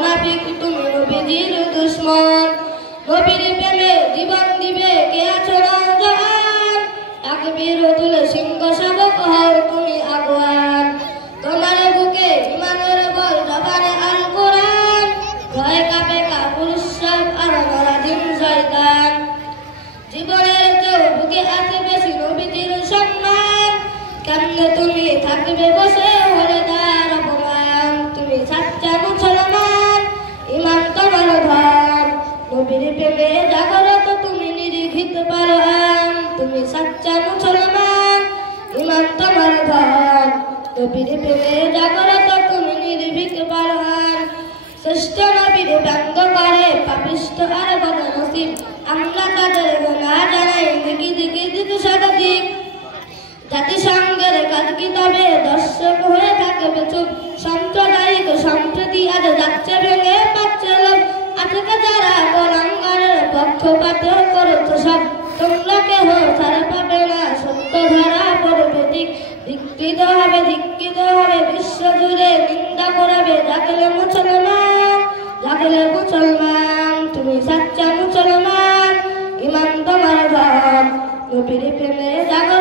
মুনাফিক তুমি নবীজির দুশমন নবীর প্রেমে জীবন দিবে কে আছো নওজোয়ান তাকবীর তুলে সিংহ শাবক হও তুমি আগুয়ান তোমার বুকে ইমানের বল জবানে আল কোরআন ভয় কাঁপে কাপুরুষ সব আর মারা দিন শয়তান জীবনের কেউ বুকে আছে বেশি নবীজির সম্মান কেমনে তুমি থাকবে বসে হলে তার অপমান তুমি সাচ্চা মুসলমান ইমান তোমার ধন নবীর প্রেমে জাগরত তুমি নিরিখিত পারহান তুমি সাচ্চা মুসলমান ইমান তোমার ধন নবীর প্রেমে জাগরত তুমি নির্ভীক পারহান শ্রেষ্ঠ নবীর ব্যঙ্গ করে পাপিষ্ঠ আর বদনসিব আমরা তাদের গুনাহ জানাই দিকে শতাধিক জাতিসংঘের কাজ কিতাবে দর্শক হয়ে থাকবে চুপ সাম্প্রদায়িক সম্প্রীতি আজ যাচ্ছে ভেঙে পাচ্ছে লোক আজকে যারা গোলাঙ্গারের পক্ষপাত করেছো সব তোমরা কেহ ছাড়া পাবে না সত্য ধরা পড়বে ধিক্কৃত হবে বিশ্ব জুড়ে নিন্দা করাবে জাগলে মুসলমান তুমি সাচ্চা মুসলমান ইমান তোমার ধন নবীর প্রেমে জাগো